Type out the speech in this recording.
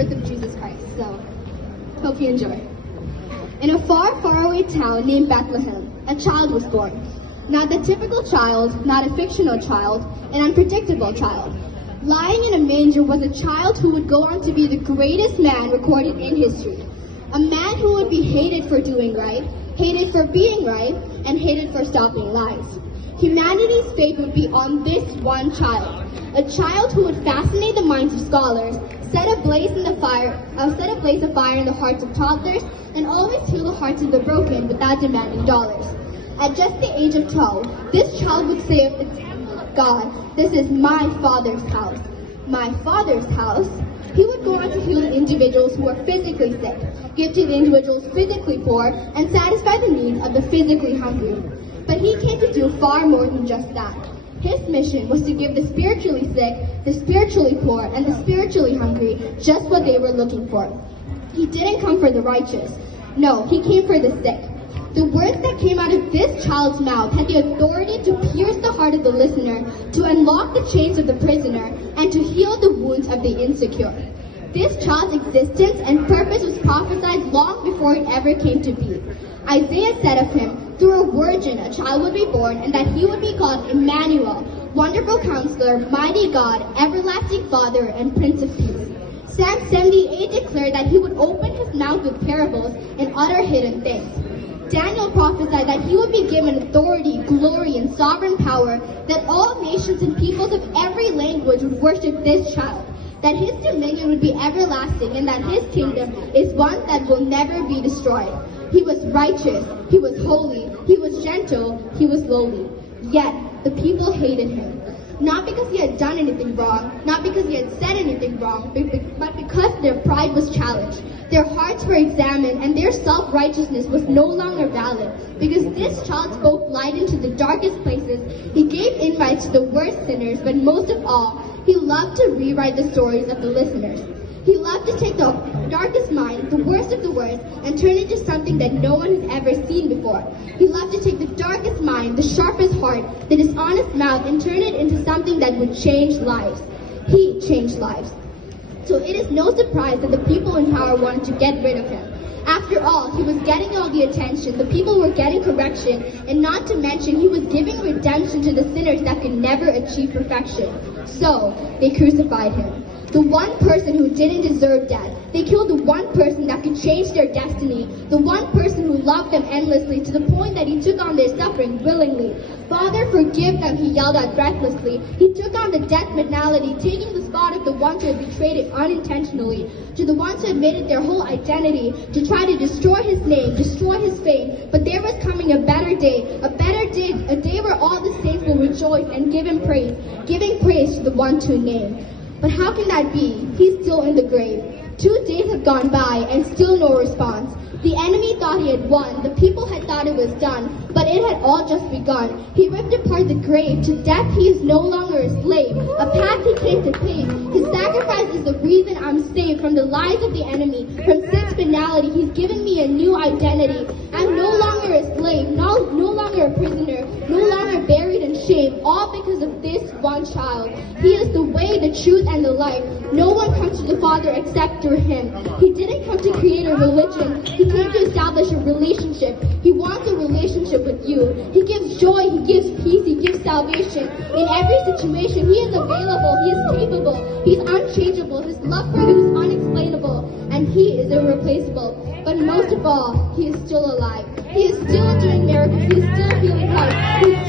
birth of Jesus Christ. So, hope you enjoy. In a far, far away town named Bethlehem, a child was born. Not the typical child, not a fictional child, an unpredictable child. Lying in a manger was a child who would go on to be the greatest man recorded in history. A man who would be hated for doing right, hated for being right, and hated for stopping lies. Humanity's fate would be on this one child, a child who would fascinate the minds of scholars, set a blaze of fire in the hearts of toddlers, and always heal the hearts of the broken without demanding dollars. At just the age of 12, this child would say of the temple of God, "This is my Father's house." My Father's house? He would go on to heal the individuals who are physically sick, give to the individuals physically poor, and satisfy the needs of the physically hungry. But he came to do far more than just that. His mission was to give the spiritually sick, the spiritually poor, and the spiritually hungry just what they were looking for. He didn't come for the righteous. No, he came for the sick. The words that came out of this child's mouth had the authority to pierce the heart of the listener, to unlock the chains of the prisoner, and to heal the wounds of the insecure. This child's existence and purpose was prophesied long before it ever came to be. Isaiah said of him, "Through a virgin a child would be born, and that he would be called Emmanuel, Wonderful Counselor, Mighty God, Everlasting Father, and Prince of Peace." Psalm 78 declared that he would open his mouth with parables and utter hidden things. Daniel prophesied that he would be given authority, glory, and sovereign power, that all nations and peoples of every language would worship this child, that his dominion would be everlasting, and that his kingdom is one that will never be destroyed. He was righteous, he was holy, he was gentle, he was lowly. Yet, the people hated him. Not because he had done anything wrong, not because he had said anything wrong, but because their pride was challenged. Their hearts were examined, and their self-righteousness was no longer valid. Because this child spoke light into the darkest places, he gave invites to the worst sinners, but most of all, he loved to rewrite the stories of the listeners. He loved to take the darkest mind, the worst of the worst, and turn it into something that no one has ever seen before. He loved to take the darkest mind, the sharpest heart, the dishonest mouth, and turn it into something that would change lives. He changed lives. So it is no surprise that the people in power wanted to get rid of him. After all, he was getting all the attention, the people were getting correction, and not to mention he was giving redemption to the sinners that could never achieve perfection. So, they crucified him. The one person who didn't deserve death. They killed the one person that could change their destiny. The one person who loved them endlessly to the point that he took on their suffering willingly. "Father, forgive them," he yelled out breathlessly. He took on the death penalty, taking the spot of the ones who had betrayed it unintentionally, to the ones who admitted their whole identity, to try to destroy his name, destroy his fame. But there was coming a better day, a day where all the saints will rejoice and give him praise, giving praise to the one true name. But how can that be? He's still in the grave. 2 days have gone by and still no response. The enemy thought he had won. The people had thought it was done, but it had all just begun. He ripped apart the grave. To death he is no longer a slave, a path he came to pay. His sacrifice is the reason I'm saved from the lies of the enemy, from sin's finality. He's given me a new identity. I'm no longer a slave, no longer a prisoner, no longer buried in shame, all because of this one child. He is the way, the truth, and the life. No one comes to the Father except through him. He didn't come to create a religion. He came to establish a relationship. He wants a relationship with you. He gives joy, he gives peace, he gives salvation. In every situation, he is available, he is capable, he's unchangeable, his love for you is unexplainable, and he is irreplaceable. But most of all, he is still alive. He is still doing miracles, he is still healing lives.